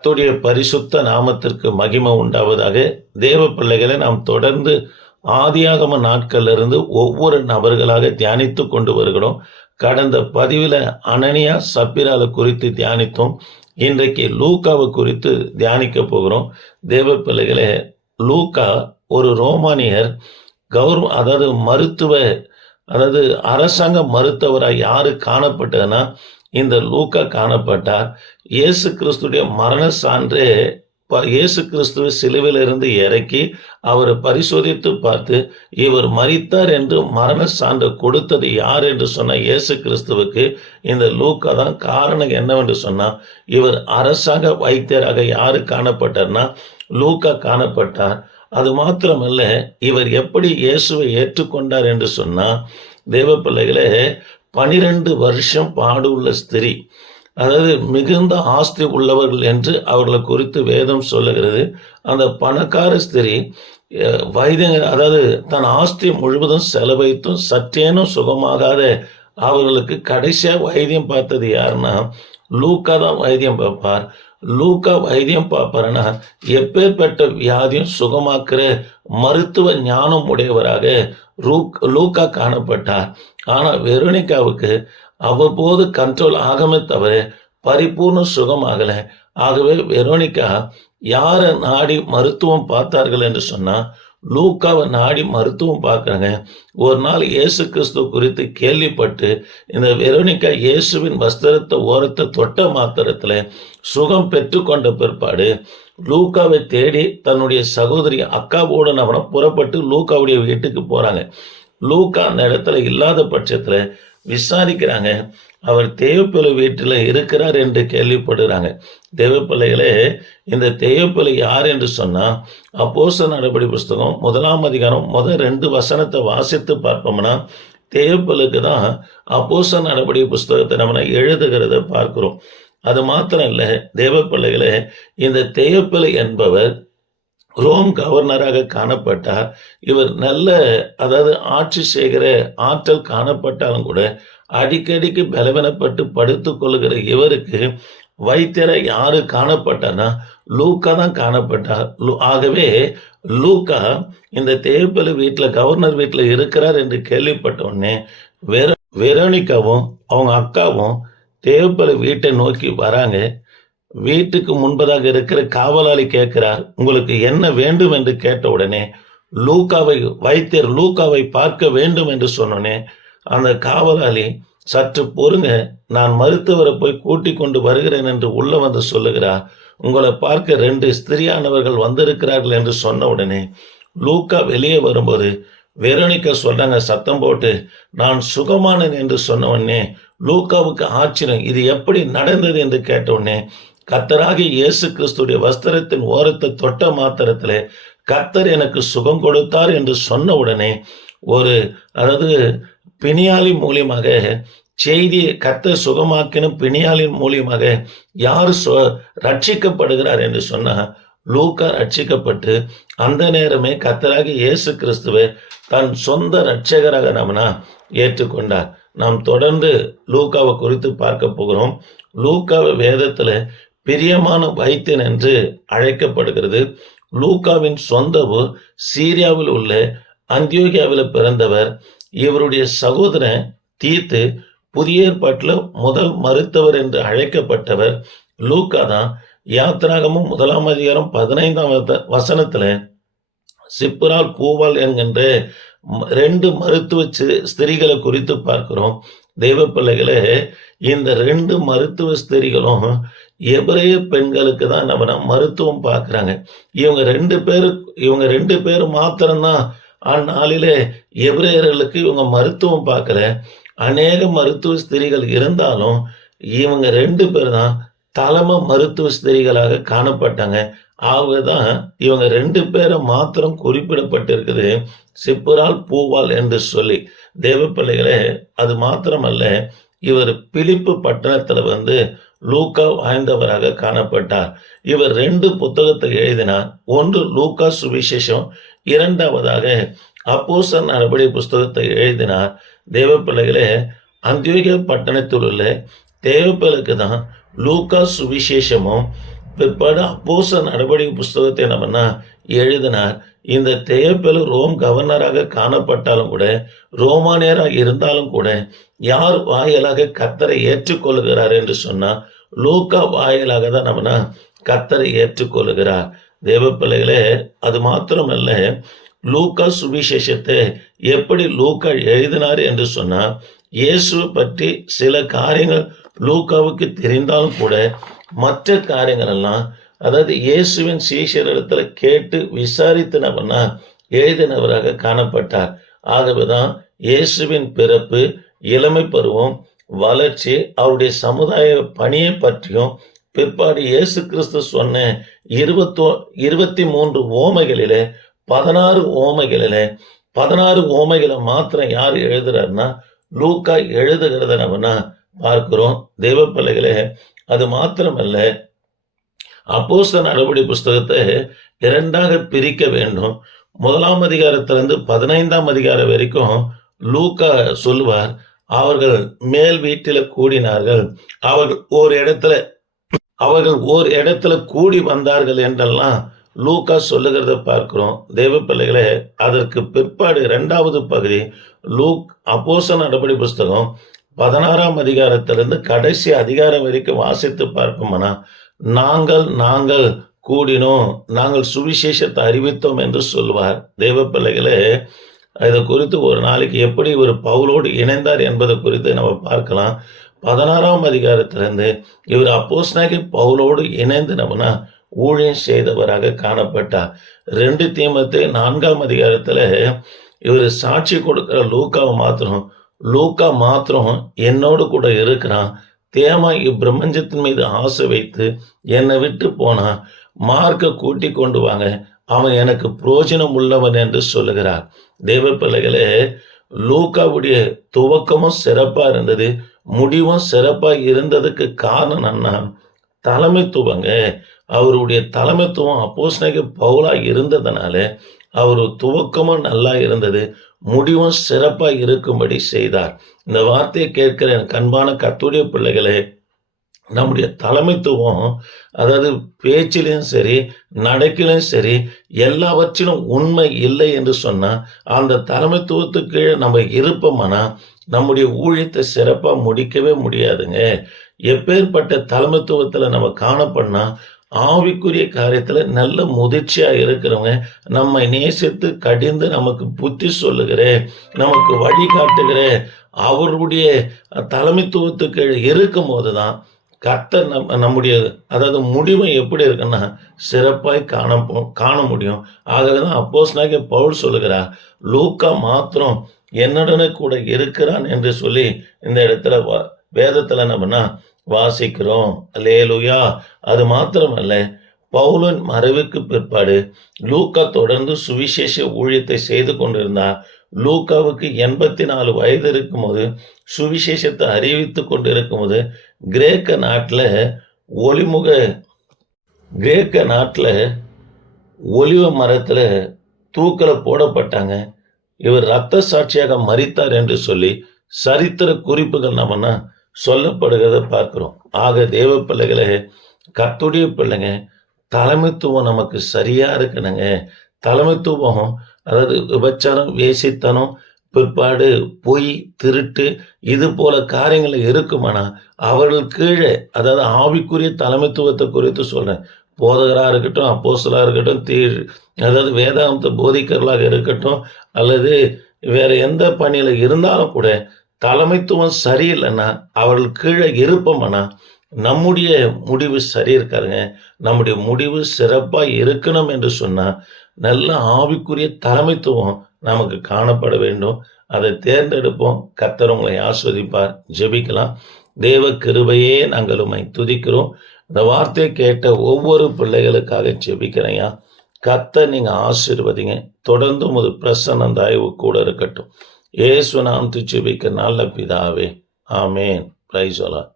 கர்த்தருடைய பரிசுத்த நாமத்திற்கு மகிமை உண்டாவதாக தேவ பிள்ளைகளை நாம் தொடர்ந்து ஆதியாகம நாட்களிலிருந்து ஒவ்வொரு நபர்களாக தியானித்து கொண்டு வருகிறோம். கடந்த பதிவில் அனனியா சப்பிரால குறித்து தியானித்தோம். இன்றைக்கு லூக்காவை குறித்து தியானிக்க போகிறோம். தேவ பிள்ளைகளே லூக்கா ஒரு ரோமானியர் கௌரவ அதாவது மருத்துவ அதாவது அரசாங்க மருத்துவராக யாரு காணப்பட்டதுன்னா இந்த லூக்கா காணப்பட்டார். இயேசு கிறிஸ்துடைய மரண சான்றே ப- இயேசு கிறிஸ்துவை சிலுவிலிருந்து இறக்கி அவரை பரிசோதித்து பார்த்து இவர் மறித்தார் என்று மரண சான்று கொடுத்தது யார்? என்று சொன்ன இயேசு கிறிஸ்துவுக்கு இந்த லூக்கா தான் காரணம் என்னவென்று சொன்னால் இவர் அரசாங்க வைத்தியராக யாரு காணப்பட்டார்னா லூக்கா காணப்பட்டார். அது மாத்திரமல்ல இவர் எப்படி இயேசுவை ஏற்றுக்கொண்டார் என்று சொன்னால் தேவ பிள்ளைகளே பனிரெண்டு வருஷம் பாடுள்ள ஸ்திரீ அதாவது மிகுந்த ஆஸ்தி உள்ளவர்கள் என்று அவர்களை குறித்து வேதம் சொல்லுகிறது. அந்த பணக்கார ஸ்திரீ அஹ், வைத்திய அதாவது தன் ஆஸ்தி முழுவதும் செலவைத்தும் சற்றேனும் சுகமாகாத அவர்களுக்கு கடைசியாக வைத்தியம் பார்த்தது யாருன்னா லூக்கா தான் வைத்தியம் பார்ப்பார். லூக்கா வைத்தியம் பார்ப்பாருன்னா எப்பேற்பட்ட வியாதியும் சுகமாக்குற மருத்துவ ஞானம் உடையவராக ரூக் லூக்கா காணப்பட்டார். ஆனால் வெரோனிகாவுக்கு அவ்வப்போது கண்ட்ரோல் ஆகமே தவிர பரிபூர்ண சுகமாகலை ஆகவே வெரோனிகா யாரை நாடி மருத்துவம் பார்த்தார்கள் என்று சொன்னால் லூக்காவை நாடி மருத்துவம் பார்க்குறாங்க. ஒரு நாள் இயேசு கிறிஸ்து குறித்து கேள்விப்பட்டு இந்த வெரோனிகா இயேசுவின் வஸ்திரத்தை ஓரத்தை தொட்ட மாத்திரத்தில் சுகம் பெற்றுக்கொண்ட பிற்பாடு லூக்காவை தேடி தன்னுடைய சகோதரி அக்காவோட நம்ம புறப்பட்டு லூக்காவுடைய வீட்டுக்கு போகிறாங்க லூக்கா அந்த இடத்துல இல்லாத பட்சத்தில் விசாரிக்கிறாங்க. அவர் தேவப்பிள்ளை வீட்டில் இருக்கிறார் என்று கேள்விப்படுறாங்க. தேவப்பிள்ளைகளே இந்த தேவப்பிள்ளை யார் என்று சொன்னால் அப்போச நடபடி புஸ்தகம் முதலாம் அதிகாரம் முதல் ரெண்டு வசனத்தை வாசித்து பார்ப்போம்னா தேவப்பிள்ளைக்கு தான் அப்போச நடபடி புஸ்தகத்தை நம்ம எழுதுகிறத பார்க்குறோம். அது மாத்திரம் இல்லை தேவப்பிள்ளைகளே இந்த தேயப்பிள்ளை என்பவர் ரோம் கவர்னராக காணப்பட்டார். இவர் நல்ல அதாவது ஆட்சி செய்கிற ஆற்றல் காணப்பட்டாலும் கூட அடிக்கடிக்கு பலவீனப்பட்டு படுத்து கொள்கிற இவருக்கு வைத்தியரை யாரு காணப்பட்டார்னா லூக்கா தான் காணப்பட்டார். லூ- ஆகவே லூக்கா இந்த தேவப்பள்ளி வீட்டில் கவர்னர் வீட்டில் இருக்கிறார் என்று கேள்விப்பட்ட உடனே வெர வெரோனிக்காவும் அவங்க அக்காவும் தேவப்பள்ளி வீட்டை நோக்கி வராங்க. வீட்டுக்கு முன்பதாக இருக்கிற காவலாளி கேட்கிறார் உங்களுக்கு என்ன வேண்டும்? என்று கேட்ட உடனே லூக்காவை வைத்தியர் லூக்காவை பார்க்க வேண்டும் என்று சொன்னோனே அந்த காவலாளி சற்று பொறுங்க நான் மருத்துவரை போய் கூட்டி கொண்டு வருகிறேன் என்று உள்ள வந்து சொல்லுகிறார். உங்களை பார்க்க ரெண்டு ஸ்திரியானவர்கள் வந்திருக்கிறார்கள் என்று சொன்ன உடனே லூக்கா வெளியே வரும்போது வெரோனிகா சொல்றாங்க சத்தம் போட்டு நான் சுகமானன் என்று சொன்ன உடனே லூக்காவுக்கு ஆச்சரியம் இது எப்படி நடந்தது? என்று கேட்ட உடனே கத்தராகி இயேசு கிறிஸ்துடைய வஸ்திரத்தின் ஓரத்தை தொட்ட மாத்திரத்தில் கத்தர் எனக்கு சுகம் கொடுத்தார் என்று சொன்ன உடனே ஒரு அதாவது பிணியாளி மூலியமாக செய்தியை கத்தர் சுகமாக்கினும் பிணியாளின் மூலியமாக யார் சு ரட்சிக்கப்படுகிறார் என்று சொன்னால் லூக்கா ரட்சிக்கப்பட்டு அந்த நேரமே கத்தராகி இயேசு கிறிஸ்துவை தன் சொந்த ரட்சகராக நம்மனா ஏற்றுக்கொண்டார். நாம் தொடர்ந்து லூக்காவை குறித்து பார்க்க போகிறோம். லூக்காவை வேதத்தில் பிரியமான வைத்தியன் என்று அழைக்கப்படுகிறது. லூக்காவின் சொந்த ஊர் சீரியாவில் உள்ள அந்தியோகியாவில் பிறந்தவர். இவருடைய சகோதரன் தீத்து புதிய ஏற்பாட்டில் முதல் மருத்துவர் என்று அழைக்கப்பட்டவர் லூக்கா தான் யாத்திராகமும் முதலாம் அதிகாரம் பதினைந்தாம் வசனத்தில் வசனத்துல சிப்புரால் பூவால் என்கின்ற ரெண்டு மருத்துவ ஸ்திரிகளை ஸ்திரீகளை குறித்து பார்க்கிறோம். தெய்வ பிள்ளைகளே இந்த ரெண்டு மருத்துவ ஸ்திரிகளும் எபிரேய பெண்களுக்கு தான் நம்ம மருத்துவம் பார்க்குறாங்க. இவங்க ரெண்டு பேர் இவங்க ரெண்டு பேர் மாத்திரம்தான் அந்நாளிலே எபிரேயர்களுக்கு இவங்க மருத்துவம் பார்க்கல. அநேக மருத்துவ ஸ்திரிகள் இருந்தாலும் இவங்க ரெண்டு பேர் தான் தலைமை மருத்துவ ஸ்திரிகளாக காணப்பட்டாங்க. ஆகவேதான் இவங்க ரெண்டு பேரை மாத்திரம் குறிப்பிடப்பட்டிருக்குது. சிப்புரால் பூவால் என்று சொல்லி. தேவப்பிள்ளைகளே அது மாத்திரமல்ல இவர் பிலிப்பு பட்டணத்தில் வந்து லூக்கா வாய்ந்தவராக காணப்பட்டார். இவர் ரெண்டு புத்தகத்தை எழுதினார். ஒன்று லூக்கா சுவிசேஷம் இரண்டாவதாக அப்போசன் நடபடி புஸ்தகத்தை எழுதினார். தேவப்பிள்ளைகளே அந்தியோகிய பட்டணத்தில் உள்ள தேவப்பிள்ளைக்கு தான் லூக்கா சுவிசேஷமும் பிற்பாடு அப்போச நடவடிக்கை புஸ்தகத்தை நம்மனா எழுதினார். இந்த தேயப்பெலு ரோம் கவர்னராக காணப்பட்டாலும் கூட ரோமானியராக இருந்தாலும் கூட யார் வாயிலாக கத்தரை ஏற்றுக்கொள்கிறார் என்று சொன்னால் லூக்கா வாயிலாக தான் நம்மனா கத்தரை ஏற்றுக்கொள்கிறார். தேவ பிள்ளைகளே அது மாத்திரமல்ல லூக்கா சுவிசேஷத்தை எப்படி லூக்கா எழுதினார் என்று சொன்னால் இயேசுவை பற்றி சில காரியங்கள் லூக்காவுக்கு தெரிந்தாலும் கூட மற்ற காரியங்கள் எல்லாம் அதாவது இயேசுவின் சீஷரிடத்துல கேட்டு விசாரித்தனவனா எழுதினவராக காணப்பட்டார். ஆகவேதான் இயேசுவின் பிறப்பு இளமை பருவம் வளர்ச்சி அவருடைய சமுதாய பணியை பற்றியும் பிற்பாடு இயேசு கிறிஸ்து சொன்ன இருபத்தோ இருபத்தி மூன்று ஓமைகளிலே பதினாறு ஓமைகளிலே பதினாறு ஓமைகளை மாத்திரம் யார் எழுதுறாருன்னா லூக்கா எழுதுகிறத பார்க்கிறோம். தெய்வ பிள்ளைகளே அது மாத்திரமல்ல அப்போஸ்த நடவடி புஸ்தகத்தை இரண்டாக பிரிக்க வேண்டும். முதலாம் அதிகாரத்திலிருந்து பதினைந்தாம் அதிகாரம் வரைக்கும் லூக்கா சொல்லுவார் அவர்கள் மேல் வீட்டில் கூடினார்கள் அவர்கள் ஒரு இடத்துல அவர்கள் ஒரு இடத்துல கூடி வந்தார்கள் என்றெல்லாம் லூக்கா சொல்லுகிறத பார்க்கிறோம். தெய்வ பிள்ளைகளே அதற்கு பிற்பாடு இரண்டாவது பகுதி லூக் அப்போச நடபடி புஸ்தகம் பதினாறாம் அதிகாரத்திலிருந்து கடைசி அதிகாரம் வரைக்கும் வாசித்து பார்ப்போம்னா? நாங்கள் நாங்கள் கூடினோம். நாங்கள் சுவிசேஷத்தை அறிவித்தோம் என்று சொல்வார். தேவ பிள்ளைகளே இதை குறித்து ஒரு நாளைக்கு எப்படி ஒரு பவுலோடு இணைந்தார் என்பதை குறித்து நம்ம பார்க்கலாம். பதினாறாம் அதிகாரத்திலிருந்து இவர் அப்போஸ்னாகி பவுலோடு இணைந்து நம்மனா ஊழியம் செய்தவராக காணப்பட்டார். ரெண்டு தீமத்து நான்காம் அதிகாரத்தில் இவர் சாட்சி கொடுக்கிற லூக்காவை மாத்திரம் லூக்கா மாத்திரம் என்னோடு கூட இருக்கிறான். தேமா இப்பிரபஞ்சத்தின் மீது ஆசை வைத்து என்னை விட்டு போனா மார்க்க கூட்டி கொண்டு வாங்க. அவன் எனக்கு புரோஜனம் உள்ளவன் என்று சொல்லுகிறார். தெய்வ பிள்ளைகளே லூக்காவுடைய துவக்கமும் சிறப்பா இருந்தது. முடிவும் சிறப்பாக இருந்ததுக்கு காரணம் என்ன தலைமைத்துவங்க அவருடைய தலைமைத்துவம் அப்போஸ்னக பவுலாக இருந்ததுனால அவர் துவக்கமும் நல்லா இருந்தது முடிவும் சிறப்பாக இருக்கும்படி செய்தார். இந்த வார்த்தையை கேட்கிற எனக்கு அன்பான கத்துடைய பிள்ளைகளே நம்முடைய தலைமைத்துவம் அதாவது பேச்சிலையும் சரி நடக்கிலும் சரி எல்லாவற்றிலும் உண்மை இல்லை என்று சொன்னால் அந்த தலைமைத்துவத்துக்கு நம்ம இருப்போம்னா நம்முடைய ஊழியத்தை சிறப்பாக முடிக்கவே முடியாதுங்க. எப்பேற்பட்ட தலைமைத்துவத்தில் நம்ம காணப்படனா ஆவிக்குரிய காரியத்தில் நல்ல முதிர்ச்சியாக இருக்கிறவங்க நம்மை நேசித்து கடிந்து நமக்கு புத்தி சொல்லுகிற நமக்கு வழி காட்டுகிற அவருடைய தலைமைத்துவத்துக்கு இருக்கும் போது தான் கர்த்தர் நம் நம்முடைய அதாவது முடிவை எப்படி இருக்குன்னா சிறப்பாய் காண காண முடியும். ஆகவே தான் அப்போஸ் பவுல் சொல்லுகிறார் லூக்கா மாத்திரம் என்னுடனே கூட இருக்கிறான் என்று சொல்லி இந்த இடத்துல வேதத்தில் நம்மனா வாசிக்கிறோம். லேலுயா அது மாத்திரமல்ல பவுலன் மறைவுக்கு பிற்பாடு லூக்கா தொடர்ந்து சுவிசேஷ ஊழியத்தை செய்து கொண்டிருந்தார் லூக்காவுக்கு எண்பத்தி நாலு வயது இருக்கும்போது சுவிசேஷத்தை அறிவித்து கொண்டிருக்கும்போது கிரேக்க நாட்டில் ஒளிமுக கிரேக்க நாட்டில் ஒலிவ மரத்தில் தூக்கில் போடப்பட்டாங்க. இவர் ரத்த சாட்சியாக மறித்தார் என்று சொல்லி சரித்திர குறிப்புகள் நம்மன்னா சொல்லப்படுகிறத பார்க்கிறோம். ஆக தேவ பிள்ளைகளை கத்துடைய பிள்ளைங்க தலைமைத்துவம் நமக்கு சரியா இருக்கணுங்க. தலைமைத்துவம் அதாவது விபச்சாரம் வேசித்தனம் பிற்பாடு பொய் திருட்டு இது போல காரியங்கள் இருக்குமானா அவர்கள் கீழே அதாவது ஆவிக்குரிய தலைமைத்துவத்தை குறித்து சொல்கிறேன் போதகராக இருக்கட்டும் அப்போசலாக இருக்கட்டும் தீ அதாவது வேதாந்தத்தை போதிக்கர்களாக இருக்கட்டும் அல்லது வேறு எந்த பணியில் இருந்தாலும் கூட தலைமைத்துவம் சரியில்லைன்னா அவர்கள் கீழே இருப்போம்னா நம்முடைய முடிவு சரி இருக்காருங்க நம்முடைய முடிவு சிறப்பாக இருக்கணும் என்று சொன்னால் நல்ல ஆவிக்குரிய தலைமைத்துவம் நமக்கு காணப்பட வேண்டும். அதை தேர்ந்தெடுப்போம். கத்தர் உங்களை ஆஸ்வதிப்பார். ஜெபிக்கலாம். தேவ கிருபையே நாங்கள் உண்மை துதிக்கிறோம். இந்த வார்த்தையை கேட்ட ஒவ்வொரு பிள்ளைகளுக்காக ஜெபிக்கிறேயா கத்த நீங்கள் ஆசீர்வதிங்க. தொடர்ந்து உமது பிரசன்ன தயவு கூட இருக்கட்டும். ஏசு நாம் துச்சு நல்ல பிதாவே. ஆமேன். பிரைசோலா